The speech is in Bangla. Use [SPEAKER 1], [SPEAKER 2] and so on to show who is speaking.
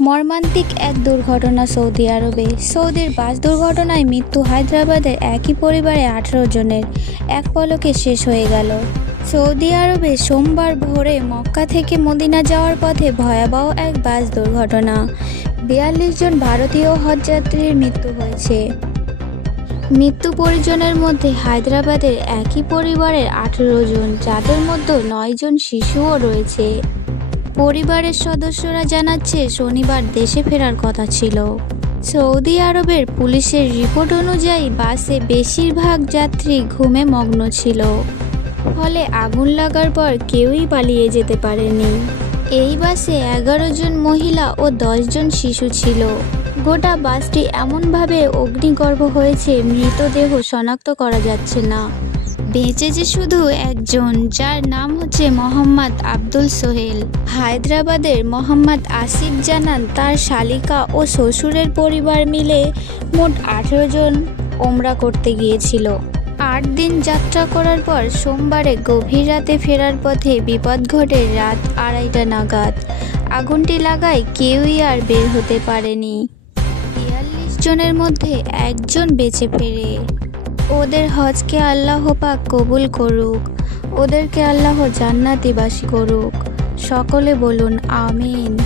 [SPEAKER 1] মর্মান্তিক এক দুর্ঘটনা সৌদি আরবে। সৌদির বাস দুর্ঘটনায় মৃত্যু হায়দ্রাবাদের একই পরিবারে আঠারো জনের। এক পলকে শেষ হয়ে গেল। সৌদি আরবে সোমবার ভোরে মক্কা থেকে মদিনা যাওয়ার পথে ভয়াবহ এক বাস দুর্ঘটনা। বিয়াল্লিশ জন ভারতীয় হজযাত্রীর মৃত্যু হয়েছে। মৃত্যু পরিজনের মধ্যে হায়দ্রাবাদের একই পরিবারের আঠেরো জন, যাদের মধ্যে নয় জন শিশুও রয়েছে। পরিবারের সদস্যরা জানাচ্ছে, শনিবার দেশে ফেরার কথা ছিল। সৌদি আরবের পুলিশের রিপোর্ট অনুযায়ী বাসে বেশিরভাগ যাত্রী ঘুমে মগ্ন ছিল। ফলে আগুন লাগার পর কেউই পালিয়ে যেতে পারেনি। এই বাসে এগারো জন মহিলা ও জন শিশু ছিল। গোটা বাসটি এমনভাবে অগ্নিগর্ভ হয়েছে, মৃতদেহ শনাক্ত করা যাচ্ছে না। বেঁচেছে শুধু একজন, যার নাম হচ্ছে মোহাম্মদ আব্দুল সোহেল। হায়দ্রাবাদের মোহাম্মদ আসিফ জানান, তার শালিকা ও শ্বশুরের পরিবার মিলে মোট আঠেরো জন ওমরা করতে গিয়েছিল। আট দিন যাত্রা করার পর সোমবারে গভীর রাতে ফেরার পথে বিপদ ঘটে রাত আড়াইটা নাগাদ। আগুনটি লাগায় কেউই আর বের হতে পারেনি। বিয়াল্লিশ জনের মধ্যে একজন বেঁচে ফেরে। ওদের হজকে আল্লাহ পাক কবুল করুক। ওদেরকে আল্লাহ জান্নাতিবাসী করুক। সকলে বলুন আমিন।